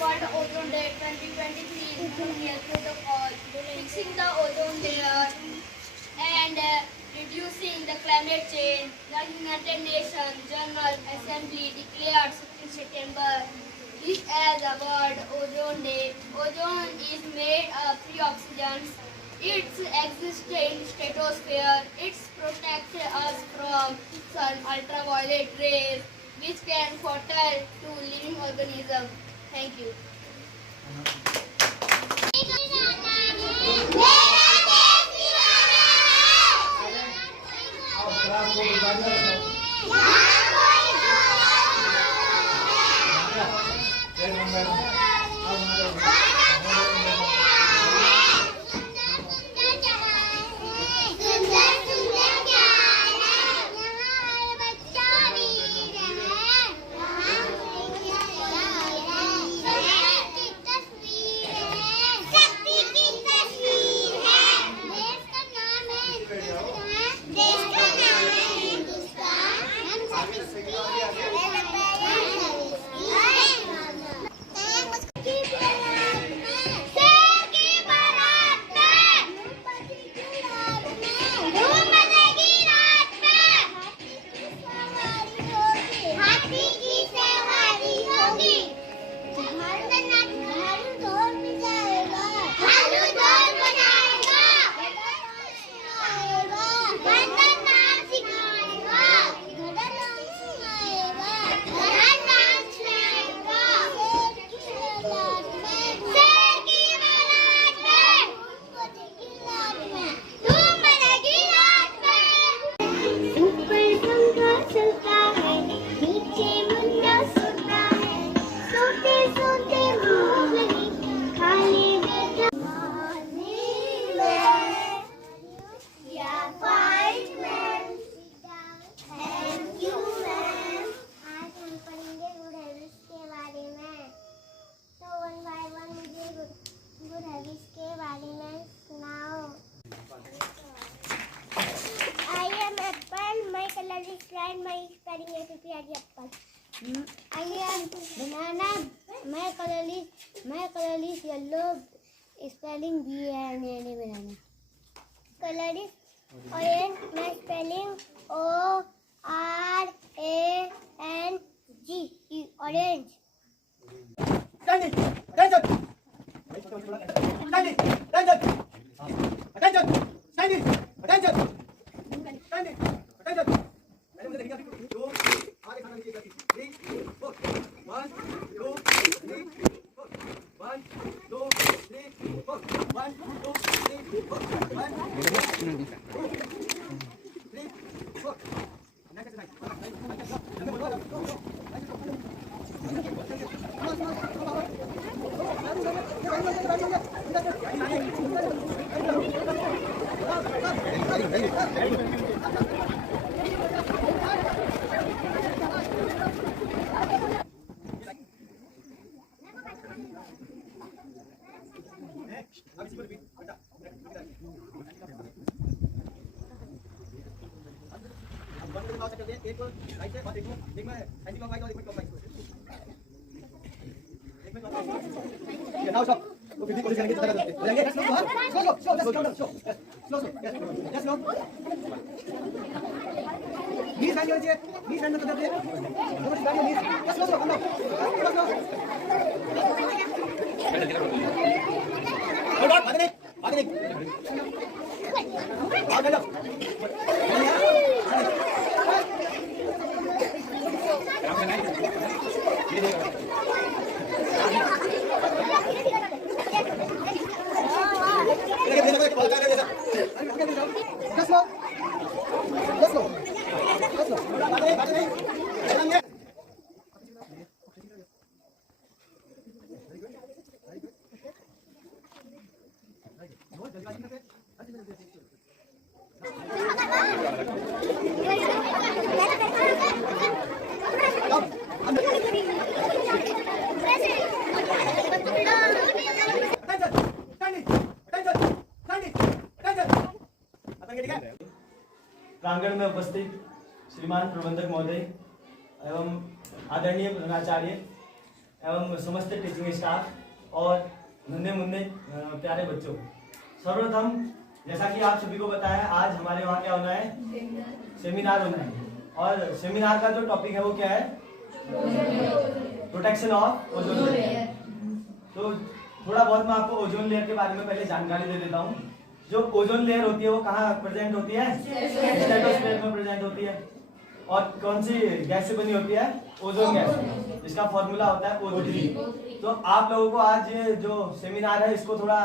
World Ozone Day 2023 is New Year Protocol, fixing the ozone layer and reducing the climate change. The United Nations General Assembly declared 16 September this as the World Ozone Day. Ozone is made of three oxygens. It exists in stratosphere. It protects us from sun ultraviolet rays, which can fatal to living organisms. Thank you. My spelling is apple. I am banana. My color is yellow. Spelling banana. Color is orange. My spelling ORANG. Orange. Attention! Attention! Attention! Attention! Attention! Attention! Attention! Attention! Now stop. Okay, people is going to get the slow. Yes, slow. Knees bend your chair. Knees bend the other way. Nobody bend your knees. Yes, slow. Come down. Hold on. Adnik. Hold on. प्रांगण में उपस्थित श्रीमान प्रबंधक महोदय एवं आदरणीय प्रधानाचार्य एवं समस्त टीचिंग स्टाफ और नन्हे मुन्ने प्यारे बच्चों, सर्वप्रथम जैसा कि आप सभी को बताया, आज हमारे वहाँ क्या होना है, सेमिनार होना है। और सेमिनार का जो टॉपिक है वो क्या है, प्रोटेक्शन ऑफ ओजोन लेयर। तो थोड़ा बहुत मैं आपको ओजोन लेयर के बारे में पहले जानकारी दे देता हूँ। जो ओजोन लेयर होती है वो कहाँ प्रेजेंट होती है, स्ट्रेटोस्फीयर में प्रेजेंट होती है। और कौन सी गैस से बनी होती है, ओजोन गैस, जिसका फॉर्मूला होता है O3। तो आप लोगों को आज जो सेमिनार है इसको थोड़ा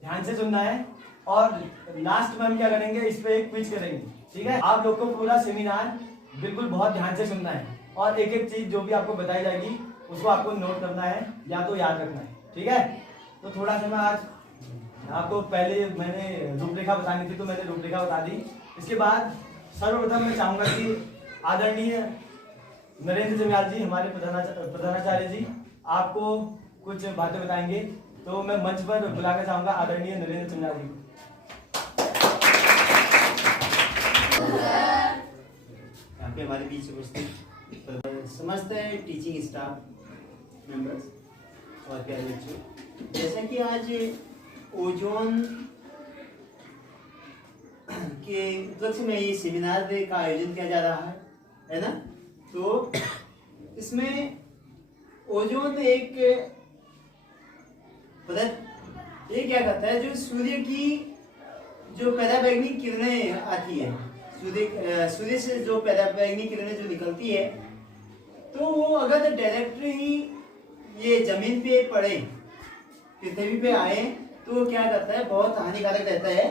ध्यान से सुनना है और लास्ट में हम क्या करेंगे, इस पे एक क्विज करेंगे, ठीक है। आप लोग को पूरा सेमिनार बिल्कुल बहुत ध्यान से सुनना है और एक एक चीज जो भी आपको बताई जाएगी उसको आपको नोट करना है या तो याद रखना है, ठीक है। तो थोड़ा सा मैं आज आपको पहले मैंने रूपरेखा बतानी थी तो मैंने रूपरेखा बता दी। इसके बाद सर्वप्रथम मैं चाहूंगा कि आदरणीय नरेंद्र जम्याल जी, हमारे प्रधानाचार्य जी, आपको कुछ बातें बताएंगे। तो मैं मंच पर बुलाना चाहूंगा आदरणीय नरेंद्र जम्याल जी। यहाँ पे हमारे बीच उपस्थित समस्त टीचिंग स्टाफ मेंबर्स और प्यारे बच्चों, जैसा कि आज ओजोन के उपलक्ष्य में ये सेमिनार का आयोजन किया जा रहा है ना। तो इसमें ओजोन एक पदार्थ, ये क्या करता है, जो सूर्य की जो पराबैंगनी किरणें आती है, सूर्य से जो पराबैंगनी किरणें जो निकलती है, तो वो अगर डायरेक्ट ही ये जमीन पे पड़े, पृथ्वी पे आए, तो वो क्या करता है, बहुत हानिकारक रहता है।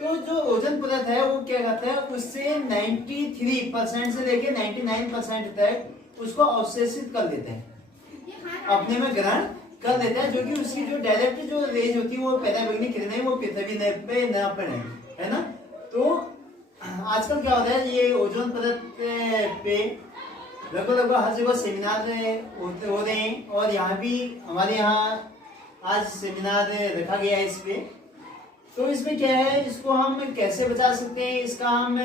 तो जो ओजोन परत है वो क्या करता है, उससे 93% से लेके 99% तक उसको अवशोषित कर देता है, अपने में ग्रहण कर लेता है, जो कि उसकी जो डायरेक्ट जो रेज होती है वो पराबैंगनी किरणें वो पृथ्वी पे न पड़े, है ना। तो आजकल क्या होता है, ये ओजोन परत पे लगभग हर जगह सेमिनार हो रहे हैं और यहाँ भी हमारे यहाँ आज सेमिनार रखा गया है इस पे। तो इसमें क्या है, इसको हम कैसे बचा सकते हैं, इसका हम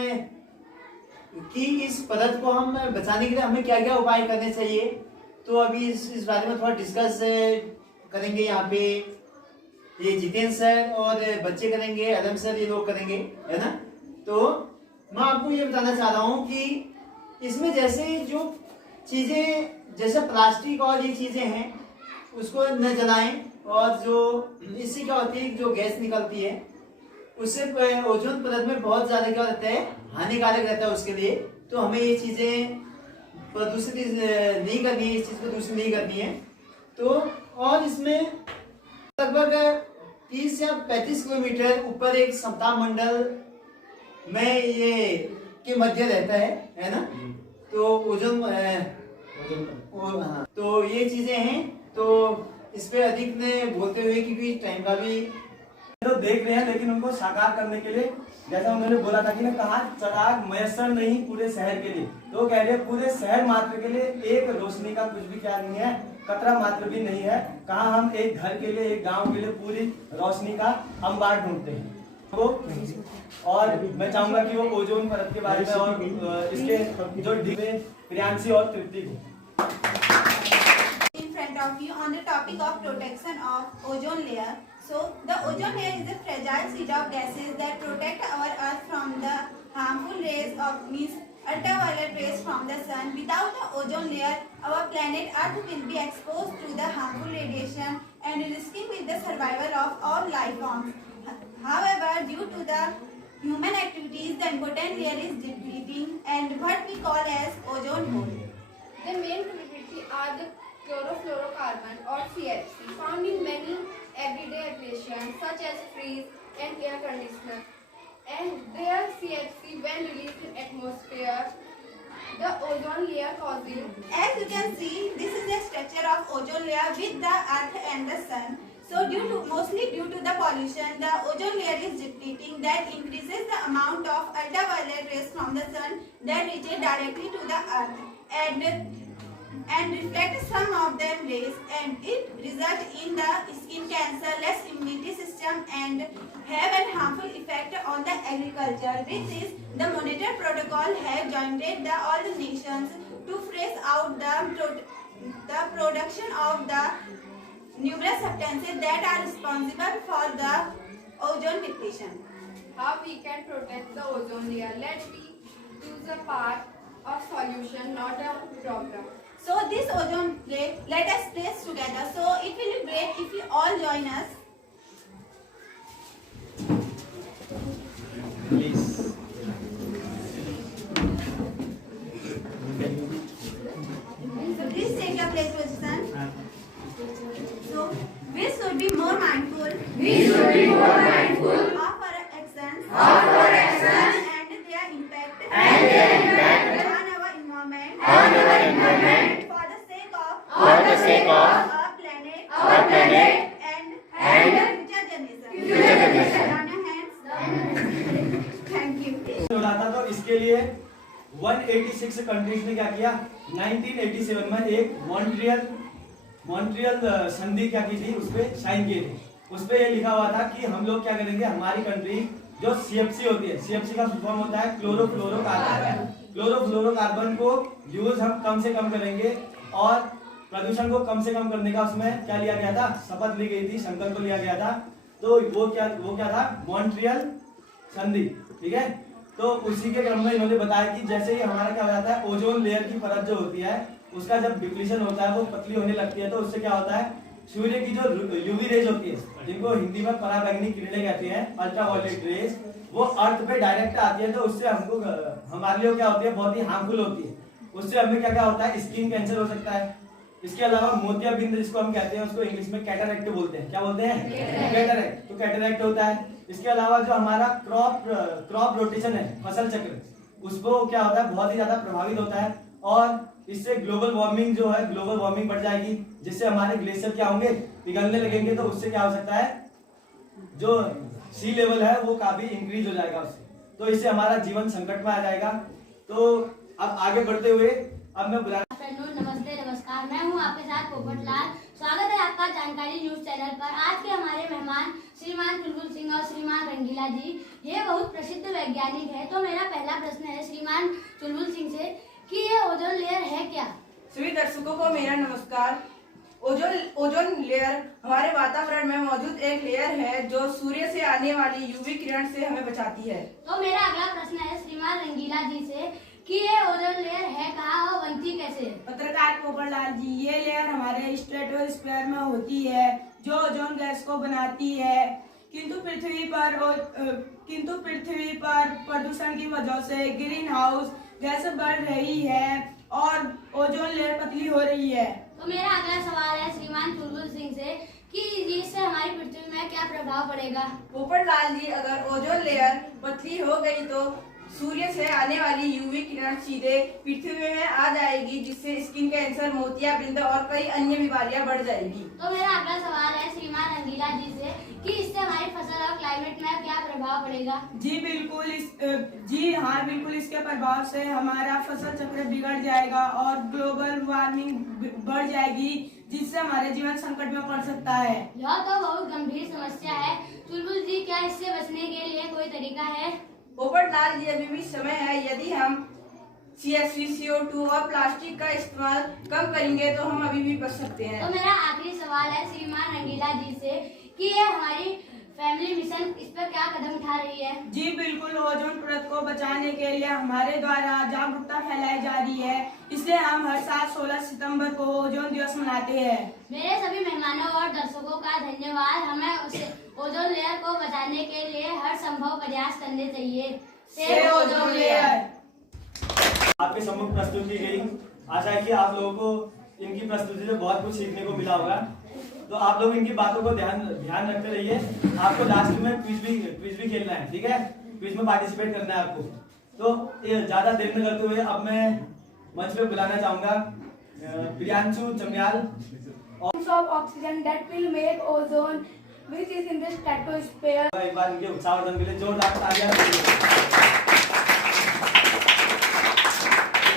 कि इस परत को हम बचाने के लिए हमें क्या क्या उपाय करने चाहिए, तो अभी इस बारे में थोड़ा डिस्कस करेंगे। यहाँ पे ये जितेंद्र सर और बच्चे करेंगे, अदम सर, ये लोग करेंगे, है ना। तो मैं आपको ये बताना चाह रहा हूँ कि इसमें जैसे जो चीजें जैसे प्लास्टिक और ये चीजें हैं उसको न जलाएं, और जो इससे क्या होती है, जो गैस निकलती है उससे ओजोन परत में बहुत ज्यादा क्या रहता है, हानिकारक रहता है उसके लिए। तो हमें ये चीजें प्रदूषित नहीं करनी है, इस चीज को प्रदूषित नहीं करनी है। तो और इसमें लगभग 30 या 35 किलोमीटर ऊपर एक सप्ताह मंडल में ये के मध्य रहता है ना। तो ओजोन हाँ, तो ये चीजें हैं। तो इस पे अधिक ने बोलते हुए क्योंकि टाइम का भी तो देख रहे हैं, लेकिन उनको साकार करने के लिए जैसा उन्होंने बोला था कि ना, कहा चराग मयसर नहीं पूरे शहर के लिए, तो कह रहे पूरे शहर मात्र के लिए एक रोशनी का कुछ भी क्या नहीं है, कतरा मात्र भी नहीं है। कहा हम एक घर के लिए, एक गांव के लिए पूरी रोशनी का अंबार ढूंढते हैं। तो और मैं चाहूंगा कि वो ओजोन परत के बारे में और इसके जो प्रियांशी और तृप्ति को in front of you on the topic of protection of ozone layer. So the ozone layer is a fragile sheet of gases that protect our earth from the harmful rays of ultraviolet rays from the sun. Without the ozone layer, our planet earth will be exposed to the harmful radiation and risking with the survival of all life forms. However, due to the human activities, the important layer is depleting and what we call as ozone hole. The main contributors are the chlorofluorocarbon or CFC found in many everyday applications such as fridge and air conditioner. And their CFC, when released in atmosphere, the ozone layer causes. As you can see, this is the structure of ozone layer with the earth and the sun. So mostly due to the pollution, the ozone layer is depleting. That increases the amount of ultraviolet rays from the sun that reaches directly to the earth. and reflect some of them rays, and it results in the skin cancer, less immunity system, and have a harmful effect on the agriculture. With this, the Monitor Protocol has joined all the nations to phase out the production of the numerous substances that are responsible for the ozone depletion. How we can protect the ozone layer? Let me choose a part of solution, not a problem. So this ozone layer, let us place together. So it will be great if you all join us. Please. So please take your place position. So we should be more mindful. Of our actions. And their impact. On our environment. For the sake of our planet. And future generation. On your hands. Thank you. हो रहा था तो इसके लिए 186 countries ने क्या किया 1987 में एक मॉन्ट्रियल संधि क्या की थी उस पे साइन किए थे। उस पे ये लिखा हुआ था कि हम लोग क्या करेंगे, हमारी कंट्री जो CFC होती है, CFC का फुल फॉर्म होता है क्लोरोफ्लोरोकार्बन। क्लोरोफ्लोरोकार्बन को यूज हम कम से कम करेंगे और प्रदूषण को कम से कम करने का उसमें क्या लिया गया था, शपथ ली गई थी, संकल्प लिया गया था। तो वो क्या था, मॉन्ट्रियल संधि। ठीक है, तो उसी के क्रम में इन्होंने बताया कि जैसे ही हमारा क्या हो जाता है, ओजोन लेयर की परत जो होती है उसका जब डिप्लीशन होता है वो पतली होने लगती है, तो उससे क्या होता है, सूर्य की जो यूवी रेज होती है जिनको हिंदी में पराबैंगनी किरणें कहते हैं, अल्ट्रावायलेट रेज, वो अर्थ पे डायरेक्ट आती है। तो उससे हमको हमारे लिए क्या होती है, बहुत ही हार्मफुल होती है। उससे हमें क्या क्या होता है, स्किन कैंसर हो सकता है। इसके अलावा मोतियाबिंद जिसको हम कहते हैं, उसको इंग्लिश में कैटरैक्ट बोलते हैं। क्या बोलते हैं, कैटरैक्ट। तो कैटरैक्ट होता है। इसके अलावा जो हमारा क्रॉप रोटेशन है, फसल चक्र, उसको क्या होता है, बहुत ही ज्यादा प्रभावित होता है। और इससे ग्लोबल वार्मिंग जो है, ग्लोबल वार्मिंग बढ़ जाएगी, जिससे हमारे ग्लेशियर क्या होंगे, पिघलने लगेंगे। तो उससे क्या हो सकता है, जो सी लेवल है वो काफी इंक्रीज हो जाएगा उससे। तो इससे हमारा जीवन संकट में आ जाएगा। तो अब आगे बढ़ते हुए अब मैं बुला नमस्ते नमस्कार, मैं हूं आपके साथ पोपट लाल। स्वागत है आपका जानकारी न्यूज चैनल पर। आज के हमारे मेहमान श्रीमान चुलबुल सिंह और श्रीमान रंगीला जी, ये बहुत प्रसिद्ध वैज्ञानिक है। तो मेरा पहला प्रश्न है श्रीमान चुलबुल सिंह से कि ये ओजोन लेयर है क्या? सभी दर्शकों को मेरा नमस्कार। ओजोन लेयर हमारे वातावरण में मौजूद एक लेयर है जो सूर्य से आने वाली यूवी किरण से हमें बचाती है। तो मेरा अगला प्रश्न है श्रीमान रंगीला जी से कि ये ओजोन लेयर है कहाँ और बनती कैसे? पत्रकार पोपटलाल जी, ये लेयर हमारे स्ट्रेटोस्फीयर में होती है जो ओजोन गैस को बनाती है। किंतु पृथ्वी पर प्रदूषण की वजह से ग्रीन हाउस गैस बढ़ रही है और ओजोन लेयर पतली हो रही है। तो मेरा अगला सवाल है श्रीमान चुलबुल सिंह से कि इससे हमारी पृथ्वी में क्या प्रभाव पड़ेगा? पोपटलाल जी, अगर ओजोन लेयर पतली हो गई तो सूर्य से आने वाली यूवी किरण सीधे पृथ्वी में आ जाएगी, जिससे स्किन कैंसर, मोतियाबिंद और कई अन्य बीमारियां बढ़ जाएगी। तो मेरा अगला सवाल है श्रीमान रंगीला जी से कि इससे हमारी फसल और क्लाइमेट में क्या प्रभाव पड़ेगा? जी बिल्कुल, इसके प्रभाव से हमारा फसल चक्र बिगड़ जाएगा और ग्लोबल वार्मिंग बढ़ जाएगी, जिससे हमारे जीवन संकट में पड़ सकता है। यह तो बहुत गंभीर समस्या है। चुलबुल जी, क्या इससे बचने के लिए कोई तरीका है? पोपटलाल जी, अभी भी समय है। यदि हम CFC, CO2 और प्लास्टिक का इस्तेमाल कम करेंगे तो हम अभी भी बच सकते हैं। तो मेरा आखिरी सवाल है श्रीमान रंगीला जी से कि ये हमारी फैमिली मिशन इस पर क्या कदम उठा रही है? जी बिल्कुल, ओजोन परत को बचाने के लिए हमारे द्वारा जागरूकता फैलाई जा रही है। इसलिए हम हर साल 16 सितंबर को ओजोन दिवस मनाते हैं। मेरे सभी मेहमानों और दर्शकों का धन्यवाद। हमें उसे ओजोन लेयर को बचाने के लिए हर संभव प्रयास करने चाहिए। Save ozone layer. आपके सम्मुख प्रस्तुत की गई। आशा है कि आप लोगों को इनकी प्रस्तुति से बहुत कुछ सीखने को मिला होगा। तो आप लोग इनकी बातों को ध्यान रखते रहिए। आपको लास्ट में क्विज भी खेलना है, ठीक है? क्विज में पार्टिसिपेट करना है आपको। तो ये ज्यादा देर न करते हुए अब मैं मंच पे बुलाना चाहूंगा Priyanshu Chamliyal. Of oxygen that will make ozone which is in the stratosphere. एक बार इनके उत्साहवर्धन के लिए जोरदार तालियां।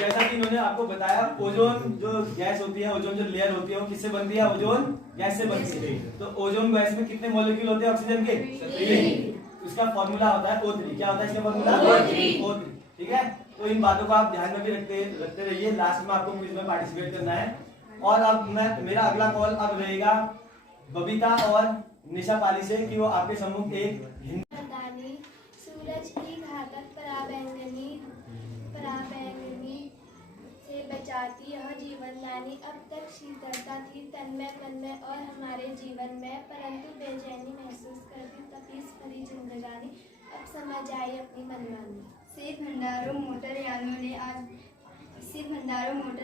जैसा कि इन्होंने आपको बताया, ओजोन जो गैस होती है, ओजोन जो लेयर होती है वो किससे बनती है? ओजोन गैस से बनती है। तो ओजोन गैस में कितने मॉलिक्यूल होते हैं ऑक्सीजन के? 3। उसका फॉर्मूला होता है O3। क्या होता है इसका फॉर्मूला? O3। ठीक है, तो इन बातों को आप ध्यान में भी रखते रहिए। लास्ट में आपको क्विज में पार्टिसिपेट करना है। और अब मेरा अगला कॉल अब रहेगा बबीता और निशा पाली से कि वो आपके सम्मुख एक दानी सूरज की घातक पराबैंगनी से बचाती यह जीवनदानी। अब तक शीतलता थी तन में और हमारे जीवन में, परंतु बेचैनी महसूस करती तपीस भरी जिंदगानी। अब समझ आई अपनी मनमानी। शीत भंडारों मोटर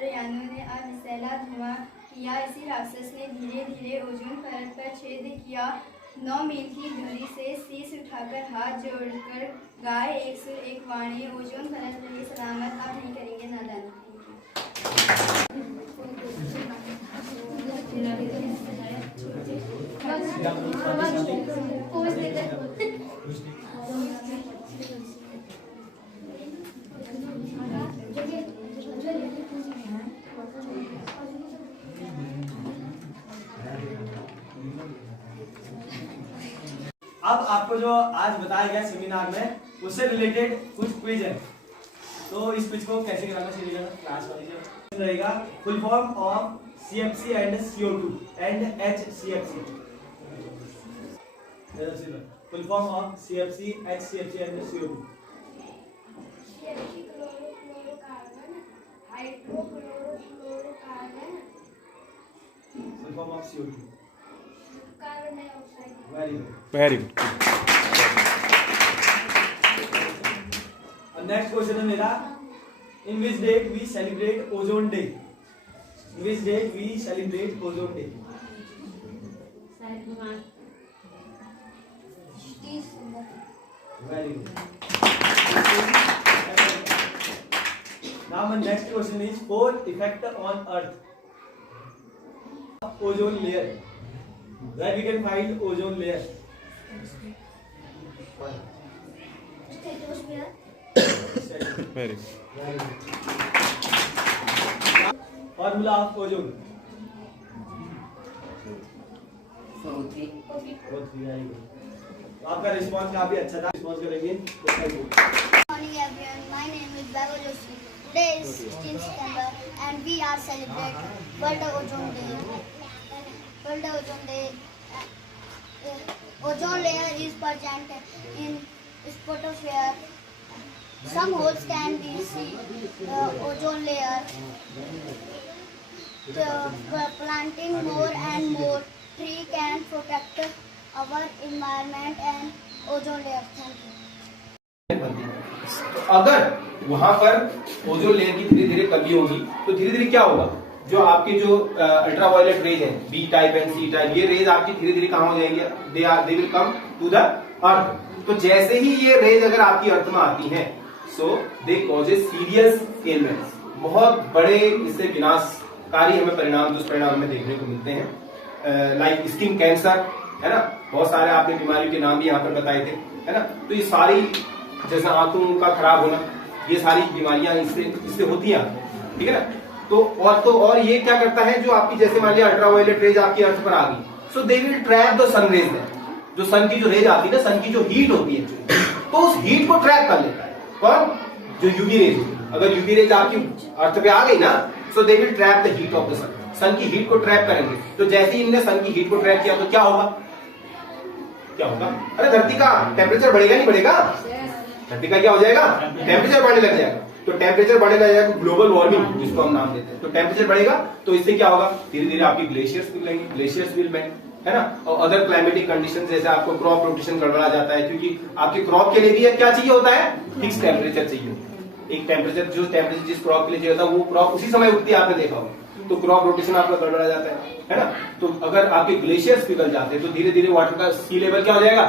यानों ने आज विषैला धुआं किया। इसी राक्षस ने धीरे धीरे ओजोन परत पर छेद किया। 9 मील की दूरी से शीश उठाकर हाथ जोड़कर गाए एक सुर एक वाणी, ओजोन परत रही सलामत, आप नहीं करेंगे नादानी। अब आपको जो आज बताया गया सेमिनार में उससे रिलेटेड कुछ क्विज है। तो इस क्विज को कैसे कराना चाहिए क्लास वाली रहेगा। Full form of CFC and CO2 and HCFC। Full form of CFC, HCFC and CO2। Full form of CO2। Very good. Next question है मेरा, in which date we celebrate ozone day? In which date we celebrate ozone day? Very good. Now my next question is, four effect on earth ozone layer. Where we can find ozone layer? Very Formula of ozone. O3। आपका response काफी अच्छा था, response करेंगे। Morning everyone, my name is Vaibhav Joshi. Today is 16th September and we are celebrating World Ozone Day. World Ozone Day. Ozone layer is present in stratosphere. Some holes can be seen ozone layer. Planting more and more tree can protect our environment and ozone layer. Thank you. अगर वहां पर ozone layer की धीरे धीरे कमी होगी तो धीरे धीरे क्या होगा, जो आपके जो अल्ट्रावायलेट रेज हैं B type and C type, ये रेज आपकी धीरे धीरे कहां हो जाएंगे? They will come to the earth. तो जैसे ही ये रेज अगर आपकी अर्थ में आती हैं, सो दे कॉजेस सीरियस एलिमेंट्स, बहुत बड़े इससे विनाशकारी हमें परिणाम, दुष्परिणाम हमें देखने को मिलते हैं। लाइक स्किन कैंसर, है ना, बहुत सारे आपने बीमारियों के नाम भी यहाँ पर बताए थे, है ना। तो ये सारी, जैसे आंखों का खराब होना, ये सारी बीमारियां इससे होती हैं, ठीक है ना। तो ये क्या करता है, जो आपकी जैसे मान लिया अल्ट्रावायलेट रेज आपकी अर्थ पर आ गई, so they will trap the sun rays, जो सन की जो रेज आती है ना, सन की जो हीट होती है, तो उस हीट को ट्रैप कर लेता है। कौन? जो यूवी रेज। अगर यूवी रेज आपकी अर्थ पे आ गई ना, so they will trap the heat of the sun, sun की हीट को ट्रैप करेंगे। तो जैसे ही इनने सन की हीट को ट्रैप किया तो क्या होगा? अरे धरती का टेम्परेचर बढ़ेगा, नहीं बढ़ेगा? धरती का क्या हो जाएगा? टेम्परेचर बढ़ने लग जाएगा। तो टेम्परेचर बढ़ने लग जाएगा, ग्लोबल वार्मिंग जिसको हम नाम देते हैं। तो टेम्परेचर बढ़ेगा तो इससे क्या होगा? धीरे धीरे आपकी ग्लेशियर्स पिघलेंगे, ग्लेशियर्स विल मेल्ट, है ना। और अदर क्लाइमेटिक कंडीशन, जैसे आपको क्रॉप रोटेशन गड़बड़ा जाता है, क्योंकि आपके क्रॉप के लिए भी क्या चाहिए होता है? फिक्स टेम्परेचर चाहिए होता है। एक टेम्परेचर, जो टेम्परेचर जिस क्रॉप के लिए चाहिए होता है, वो क्रॉप उसी समय उगती है, आपने देखा होगा। तो क्रॉप रोटेशन आपका गड़बड़ा जाता है ना। तो अगर आपके ग्लेशियर्स पिघल जाते हैं तो धीरे धीरे वाटर का सी लेवल क्या हो जाएगा?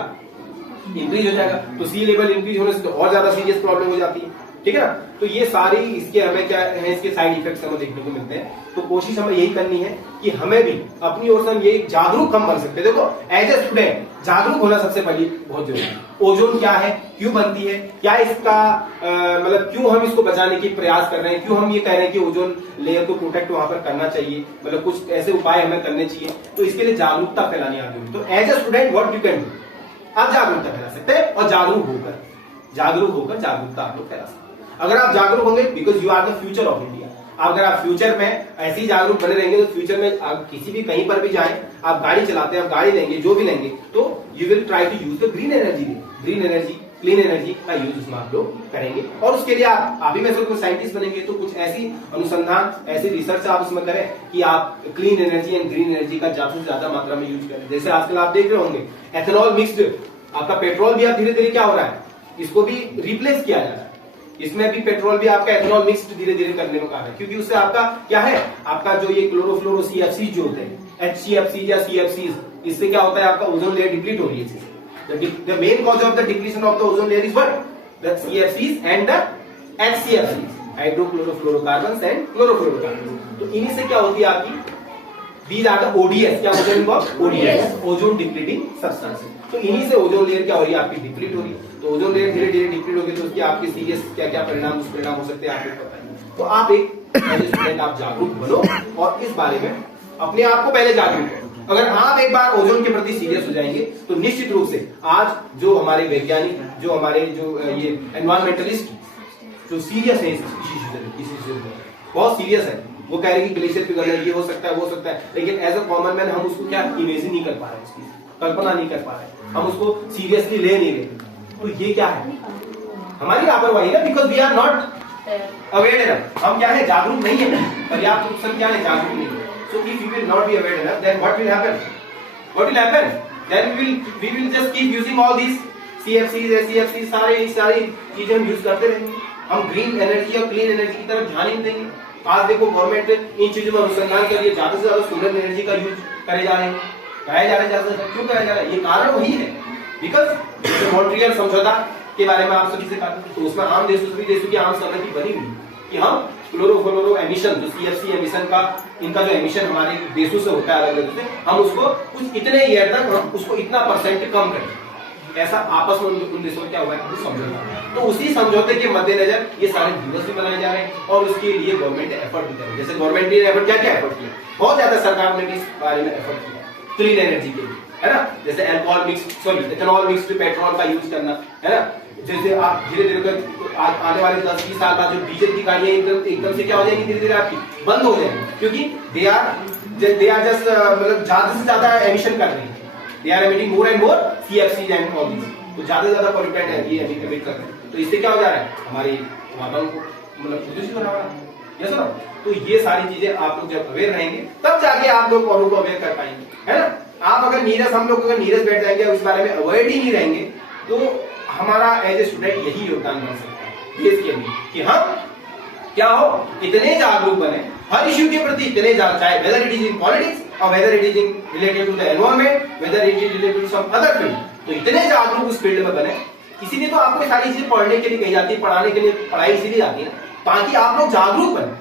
इंक्रीज हो जाएगा। तो सी लेवल इंक्रीज होने से तो और ज्यादा सीरियस प्रॉब्लम हो जाती ठीक है ना। तो ये सारी इसके हमें क्या है, इसके साइड इफेक्ट्स हमें देखने को मिलते हैं। तो कोशिश हमें यही करनी है कि हमें भी अपनी ओर से हम ये जागरूक हम बन सकते हैं। देखो एज ए स्टूडेंट जागरूक होना सबसे पहले बहुत जरूरी है। ओजोन क्या है, क्यों बनती है, क्या इसका मतलब क्यों हम इसको बचाने की प्रयास कर रहे हैं, क्यों हम ये कह रहे हैं कि ओजोन लेयर को प्रोटेक्ट वहां पर करना चाहिए, मतलब कुछ ऐसे उपाय हमें करने चाहिए। तो इसके लिए जागरूकता फैलानी आती है। तो as a student what you can do, आप जागरूकता फैला सकते हैं और जागरूक होकर जागरूकता आप लोग फैला सकते हैं। अगर आप जागरूक होंगे, because you are the future of India, अगर आप फ्यूचर में ऐसे ही जागरूक बने रहेंगे तो फ्यूचर में आप किसी भी कहीं पर भी जाएं, आप गाड़ी चलाते हैं, आप गाड़ी लेंगे, जो भी लेंगे, तो you will try to use the green energy, clean energy का यूज उसमें आप लोग करेंगे। और उसके लिए आप भी में से कोई साइंटिस्ट बनेंगे तो कुछ ऐसी अनुसंधान, ऐसी रिसर्च आप उसमें करें कि आप clean energy and green energy का ज्यादा से ज्यादा मात्रा में यूज करें। जैसे आजकल आप देख रहे होंगे एथेनॉल मिक्स्ड, आपका पेट्रोल भी आप धीरे धीरे क्या हो रहा है, इसको भी रिप्लेस किया जा रहा है। इसमें भी पेट्रोल भी आपका एथेनॉल मिक्स्ड धीरे धीरे करने में कारण है, क्योंकि उससे आपका क्या है, आपका जो ये क्लोरोफ्लोरो CFC जो होते हैं, HCFC या CFC, इससे क्या होता है, आपका ओजोन लेयर डिप्लीट हो रही है। The main cause of the depletion of the ozone layer is what? The CFCs and the HCFCs, hydrochlorofluorocarbons and chlorofluorocarbons. तो इन्हीं से क्या होती है आपकी, these are the ODS, क्या होते हैं ODS, ओजोन डिप्लीटिंग सब्सटेंसेस। तो इन्हीं से ओजोन लेयर क्या हो रही है, आपकी डिप्लीट हो रही है। तो ओजोन लेयर धीरे धीरे डिप्लीट होगी तो उसकी आपके सीरियस क्या क्या परिणाम दुष्परिणाम हो सकते हैं आपको पता है। तो आप एक स्टूडेंट आप जागरूक बनो और इस बारे में अपने आप को पहले जागरूक करो। अगर आप एक बार ओजोन के प्रति सीरियस हो जाएंगे तो निश्चित रूप से आज जो हमारे वैज्ञानिक, जो हमारे जो ये एनवायरमेंटलिस्ट जो सीरियस है इस इश्यू से बहुत सीरियस है, वो कह रहे हैं कि ग्लेशियर पिघलना ये हो सकता है, वो हो सकता है, लेकिन एज अ कॉमन मैन हम उसको क्या इमेजिन नहीं कर पा रहे, उसकी कल्पना नहीं कर पा रहे, हम उसको सीरियसली ले नहीं रहे। तो ये क्या है, हमारी लापरवाही है, because we are not aware enough. हम क्या है, जागरूक नहीं है, पर्याप्त रूप से क्या है, जागरूक नहीं है। So if you will not be aware enough, then what will happen? What will happen? Then we will just keep using all these CFCs, SCFCs, सारी चीजें हम यूज करते रहेंगे। हम ग्रीन एनर्जी और क्लीन एनर्जी की तरफ ध्यान ही नहीं देंगे। आज देखो गवर्नमेंट इन चीजों में अनुसंधान के लिए ज्यादा से ज्यादा सोलर एनर्जी का यूज करे जा रहे हैं, कराया जा रहा है ज्यादा से ज्यादा। क्यों कराया जा रहा है, ये कारण वही है, बिकॉज मॉन्ट्रियल समझौता के बारे में आप सभी से कहा, तो उसमें आम देशों सभी देशों की आम सहमति बनी हुई कि हम क्लोरोफ्लोरो एमिशन, जो CFC एमिशन का, इनका जो एमिशन हमारे देशों से होता है अलग अलग से, हम उसको कुछ इतने ईयर तक हम उसको इतना % कम करें। ऐसा आपस में उन देशों में क्या हुआ है, समझौता। तो उसी समझौते के मद्देनजर ये सारे दिवस भी मनाए जा रहे हैं और उसके लिए गवर्नमेंट एफर्ट भी कर रही है। जैसे गवर्नमेंट ने एफर्ट क्या क्या एफर्ट किया, बहुत ज्यादा सरकार ने भी इस बारे में एफर्ट किया क्लीन एनर्जी के लिए, है ना। जैसे एथेनॉल मिक्स्ड पेट्रोल का यूज करना, है ना। जैसे आप धीरे धीरे आने वाले 10-20 साल बाद जो डीजल की गाड़ियां एकदम से क्या हो जाएंगी, धीरे धीरे आपकी बंद हो जाएंगी, क्योंकि दे आर जस्ट मतलब ज्यादा से ज्यादा एमिशन कर रही है, they are emitting more and more CFCs and all this. तो ज्यादा से ज्यादा पॉल्यूटेंट है ये एमिट कर रहे हैं। तो इससे क्या हो जा रहा है, हमारे वातावरण को मतलब प्रदूषित हो रहा है। Yes sir. तो ये सारी चीजें आप लोग जब अवेयर रहेंगे तब जाके आप लोग औरों को अवेयर कर पाएंगे, है ना। आप अगर नीरस, हम लोग अगर नीरस बैठ जाएंगे और इस बारे में अवॉइड ही नहीं रहेंगे तो हमारा एज ए स्टूडेंट यही योगदान बन सकता है देश के लिए कि हम क्या हो, इतने जागरूक बने हर इश्यू के प्रति, इतने चाहे whether it is in politics और whether it is in related to the environment, whether it is related to some other field, तो इतने जागरूक उस फील्ड में बने। इसीलिए तो आपको सारी चीजें पढ़ने के लिए कही जाती है, पढ़ाने के लिए पढ़ाई इसीलिए जाती है ताकि आप लोग जागरूक बने,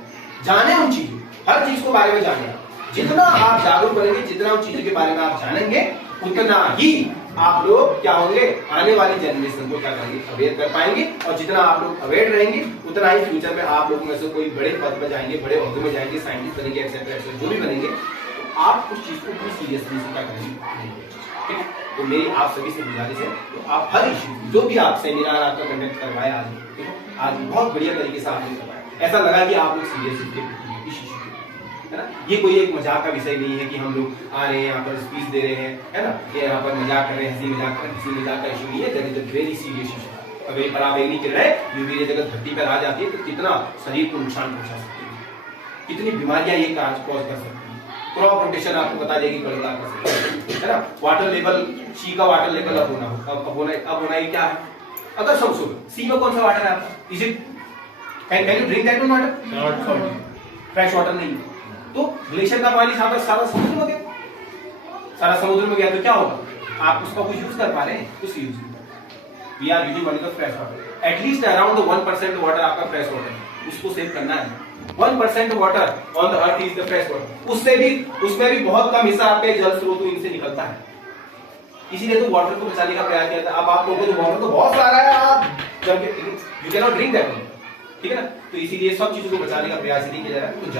जाने उन चीजों, हर चीज को बारे में जाने। जितना आप जागरूक बनेंगे, जितना उन चीजों के बारे में आप जानेंगे, उतना ही आप लोग क्या होंगे, आने वाली जनरेशन को क्या करेंगे, अवेयर कर पाएंगे। और जितना आप लोग अवेयर रहेंगे उतना ही फ्यूचर में आप लोगों में से कोई बड़े पद पर जाएंगे, बड़े ओहदे में जाएंगे, साइंटिस्ट बनेंगे, एक्सेट्रा जो भी बनेंगे, तो आप उस चीज को बहुत सीरियसली से क्या करेंगे। ठीक है, तो मेरी आप सभी से गुजारिश है, तो आप हर इश्यू जो भी आप सेमिनार आपका कंडक्ट करवाया आज, ठीक है, आज बहुत बढ़िया तरीके से आपने करवाया। ऐसा लगा कि आप लोग सीरियसली है ना, ये कोई एक मजाक का विषय नहीं है कि हम लोग आ रहे हैं यहाँ पर स्पीच दे रहे हैं, है ना, ये यहाँ पर मजाक कर रहे हैं, हंसी मजाक का इशू नहीं है। That is a very serious issue. अगर पराबैंगनी किरणें यूवी जगह धरती पर आ जाती है तो कितना शरीर को नुकसान पहुंचा सकती है, कितनी बीमारियां ये कॉज कर सकती है। क्रॉप रोटेशन आपको बता देगी बदलाव कर सकती है ना। वाटर लेवल, सी का वाटर लेवल अब होना ये क्या है, अगर समझो सी में कौन सा वाटर है आपका, is it can you drink that water, fresh water नहीं है। तो ग्लेशियर का पानी सारा समुद्र में गया, सारा समुद्र में गया तो क्या होगा, आप उसका कुछ यूज कर पा रहे हैं, कुछ use we are using only the fresh water. At least around the 1% water आपका फ्रेश वाटर है, उसको सेव करना है। 1% water on the earth is the fresh water. उसमें भी बहुत कम हिस्सा आपके जल स्रोतों इनसे निकलता है, इसीलिए तो वाटर को बचाने का प्रयास किया था। अब आप लोगों को वाटर तो बहुत सारा है, आप जब you can not drink that, ठीक है ना। तो इसीलिए सब चीजों को बचाने का प्रयास नहीं किया जा रहा है। तो